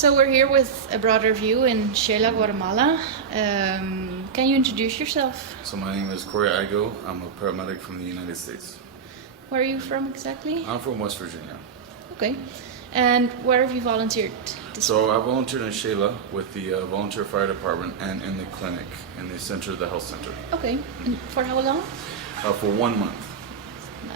So we're here with a broader view in Xela, Guatemala. Can you introduce yourself? So my name is Cory. I'm a paramedic from the United States. Where are you from exactly? I'm from West Virginia. Okay. And where have you volunteered? So I volunteered in Xela with the volunteer fire department and in the clinic, in the center, the health center. Okay. And for how long? For 1 month.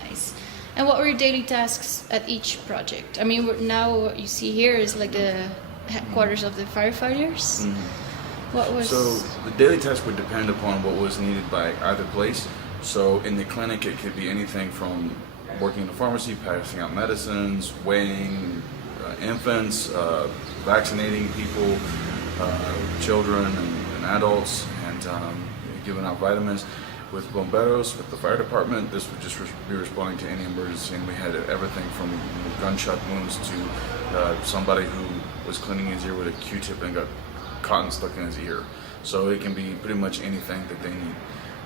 Nice. And what were your daily tasks at each project? I mean, now what you see here is like the headquarters of the firefighters. Mm-hmm. What was... So the daily task would depend upon what was needed by either place. So in the clinic, it could be anything from working in the pharmacy, passing out medicines, weighing infants, vaccinating people, children and adults, and giving out vitamins. With bomberos, with the fire department, this would just be responding to any emergency, and we had everything from gunshot wounds to somebody who was cleaning his ear with a Q-tip and got cotton stuck in his ear. So it can be pretty much anything that they need.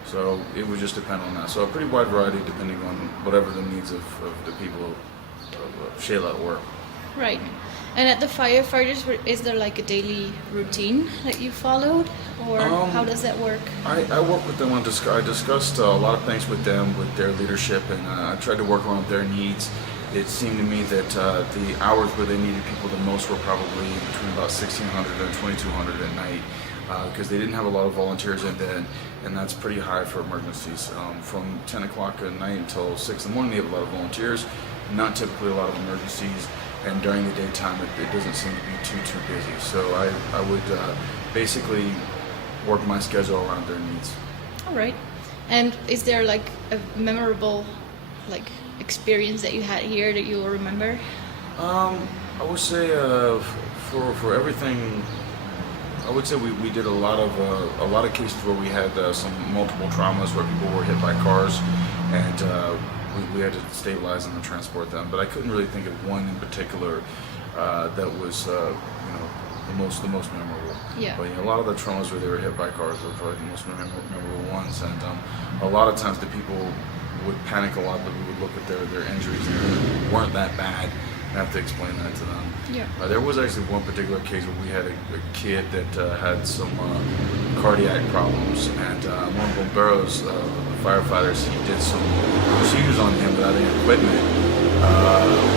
So it would just depend on that. So a pretty wide variety depending on whatever the needs of the people of Xela were. Right. And at the firefighters, is there like a daily routine that you followed? Or how does that work? I work with them on I discussed a lot of things with them, with their leadership, and I tried to work around their needs. It seemed to me that the hours where they needed people the most were probably between about 1,600 and 2,200 at night, because they didn't have a lot of volunteers in then, and that's pretty high for emergencies. From 10 o'clock at night until 6 in the morning, they have a lot of volunteers, not typically a lot of emergencies, and during the daytime it doesn't seem to be too busy. So I would basically work my schedule around their needs. All right. And is there like a memorable experience that you had here that you will remember? I would say for everything, I would say we did a lot of cases where we had some multiple traumas where people were hit by cars, and we had to stabilize them and transport them. But I couldn't really think of one in particular that was the most memorable. Yeah. But a lot of the traumas where they were hit by cars were probably the most memorable ones, and a lot of times the people would panic a lot, but we would look at their injuries and they weren't that bad. I have to explain that to them. Yeah. There was actually one particular case where we had a kid that had some cardiac problems, and one of bomberos, the firefighters, he did some procedures on him without any equipment,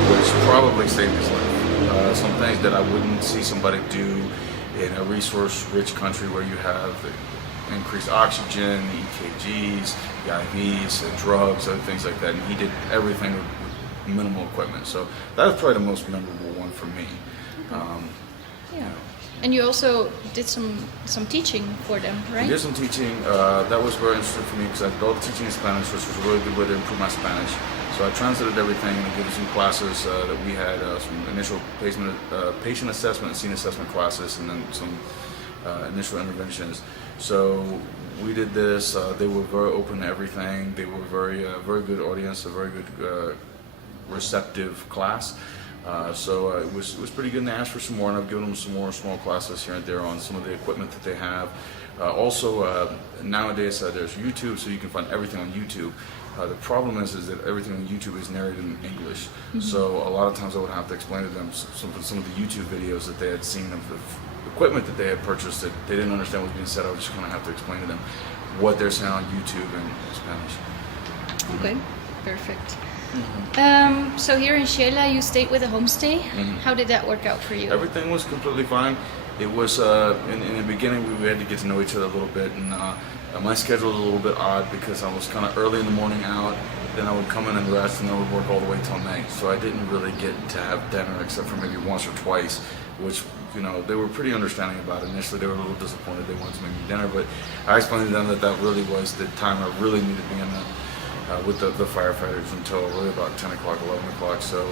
which probably saved his life. Some things that I wouldn't see somebody do in a resource-rich country where you have the increased oxygen, EKGs, the IVs, drugs, other things like that, and he did everything with minimal equipment. So that was probably the most memorable one for me. Yeah. And you also did some teaching for them, right? I did some teaching. That was very interesting for me because I built teaching in Spanish, which was a really good way to improve my Spanish. So I translated everything and gave some classes that we had, some initial patient assessment and scene assessment classes, and then some initial interventions. So we did this. They were very open to everything. They were very good audience, a very good receptive class. So it was pretty good, and they asked for some more, and I've given them some more small classes here and there on some of the equipment that they have. Also, nowadays there's YouTube, so you can find everything on YouTube. The problem is that everything on YouTube is narrated in English. Mm-hmm. So a lot of times I would have to explain to them some of the YouTube videos that they had seen of the equipment that they had purchased that they didn't understand what was being said. I would just kind of have to explain to them what they're saying on YouTube in Spanish. Okay, perfect. Mm-hmm. So here in Xela, you stayed with a homestay. Mm-hmm. How did that work out for you? Everything was completely fine. It was in the beginning we had to get to know each other a little bit, and my schedule was a little bit odd because I was kind of early in the morning out, then I would come in and rest, and then I would work all the way till night. So I didn't really get to have dinner except for maybe once or twice, which they were pretty understanding about. Initially they were a little disappointed they wanted to make me dinner, but I explained to them that really was the time I really needed to be in with the firefighters until really about 10 o'clock, 11 o'clock. So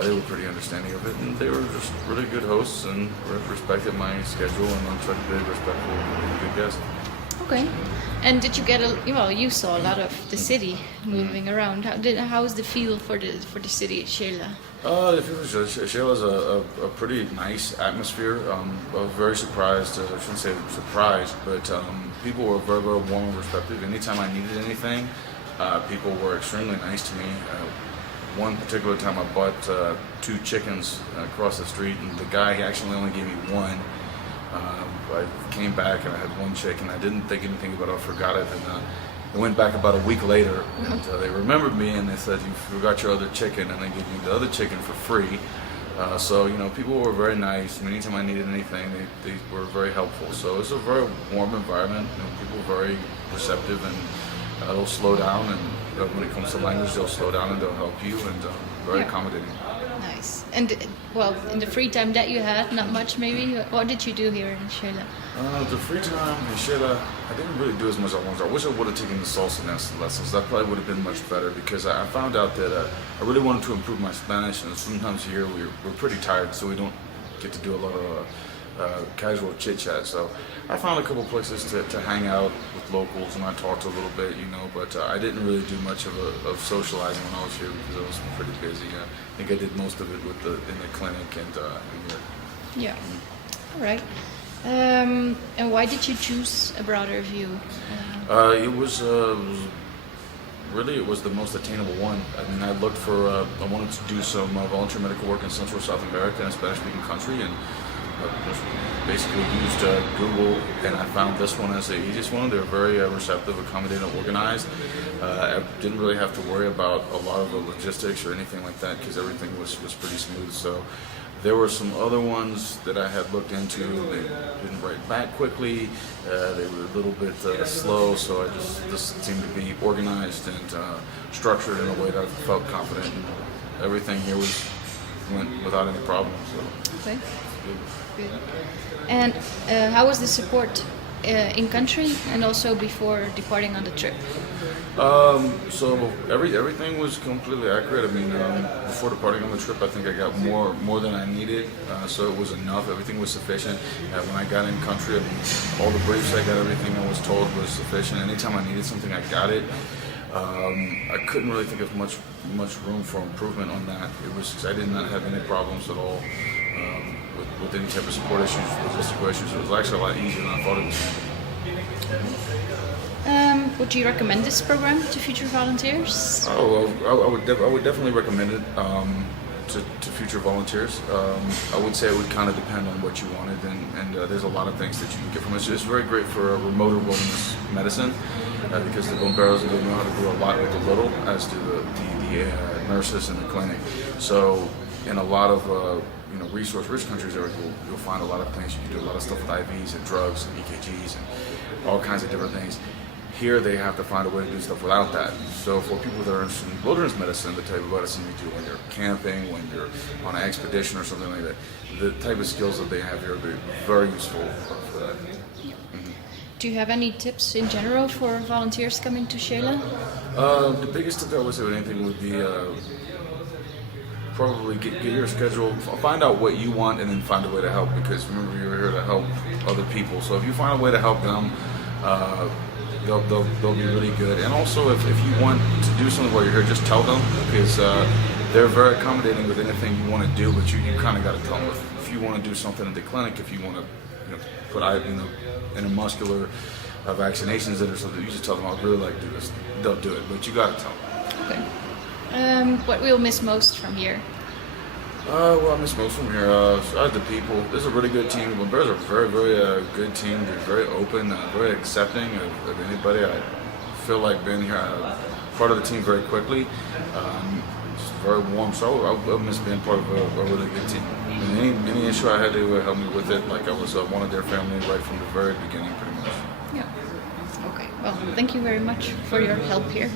they were pretty understanding of it, and they were just really good hosts and respected my schedule, and I tried to be respectful and a good guest. Okay. And did you get you saw a lot of the city moving around. How's the feel for the city of Xela? Xela is a pretty nice atmosphere. I was very surprised. I shouldn't say surprised, but people were very, very warm and receptive. Anytime I needed anything, people were extremely nice to me. one particular time I bought 2 chickens across the street, and the guy actually only gave me one. I came back and I had 1 chicken. I didn't think anything about it. I forgot it, and I went back about a week later, and they remembered me, and they said, "You forgot your other chicken," and they gave me the other chicken for free. So, people were very nice. Anytime I needed anything, they were very helpful. So it's a very warm environment. People are very receptive, and they'll slow down. And when it comes to language, they'll slow down and they'll help you, and very accommodating. Nice. And well, in the free time that you had, not much maybe. What did you do here in Xela? The free time in Xela, I didn't really do as much as I wanted. I wish I would have taken the salsa lessons. That probably would have been much better, because I found out that I really wanted to improve my Spanish, and sometimes here we're pretty tired, so we don't get to do a lot of casual chit chat. So I found a couple places to hang out with locals, and I talked a little bit, but I didn't really do much of socializing when I was here, because I was pretty busy. I think I did most of it in the clinic and here. Yeah. All right. And why did you choose a broader view? It was the most attainable one. I mean, I looked for, I wanted to do some volunteer medical work in Central South America in a Spanish-speaking country, and just basically used Google, and I found this one as the easiest one. They were very receptive, accommodating, organized. I didn't really have to worry about a lot of the logistics or anything like that, because everything was pretty smooth. So there were some other ones that I had looked into. They didn't write back quickly. They were a little bit slow, so this seemed to be organized and structured in a way that I felt confident. And everything here went without any problems. So. Okay. Good. And how was the support in country and also before departing on the trip? So everything was completely accurate. I mean, before departing on the trip, I think I got more than I needed, so it was enough. Everything was sufficient. When I got in country, I mean, all the briefs I got, everything I was told was sufficient. Anytime I needed something, I got it. I couldn't really think of much room for improvement on that. It was, I did not have any problems at all with any type of support issues, logistical issues. It was actually a lot easier than I thought it was. Would you recommend this program to future volunteers? Oh, I would definitely recommend it to future volunteers. I would say it would kind of depend on what you wanted, and there's a lot of things that you can get from it. It's very great for remote or wilderness medicine, because the bomberos, they know how to do a lot with a little, as do the nurses in the clinic. So in a lot of resource-rich countries, you'll find a lot of things. You can do a lot of stuff with IVs and drugs and EKGs and all kinds of different things. Here, they have to find a way to do stuff without that. So for people that are interested in wilderness medicine, the type of medicine you do when you're camping, when you're on an expedition or something like that, the type of skills that they have here are very useful for that. Mm-hmm. Do you have any tips in general for volunteers coming to Xela? The biggest tip I would say with anything would be probably get your schedule, find out what you want, and then find a way to help, because remember, you're here to help other people. So if you find a way to help them, they'll be really good. And also, if you want to do something while you're here, just tell them, because they're very accommodating with anything you want to do, but you kind of got to tell them. If you want to do something at the clinic, if you want to put intramuscular vaccinations in or something, you just tell them, I'd really like to do this. They'll do it, but you got to tell them. Okay. What will you miss most from here? Well, I miss most from here. The people. This is a really good team. The Bears are a very, very good team. They're very open, very accepting of anybody. I feel like being here, part of the team very quickly. Just very warm. So I miss being part of a really good team. And any issue I had, they would help me with it. Like I was one of their family right from the very beginning, pretty much. Yeah. Okay. Well, thank you very much for your help here.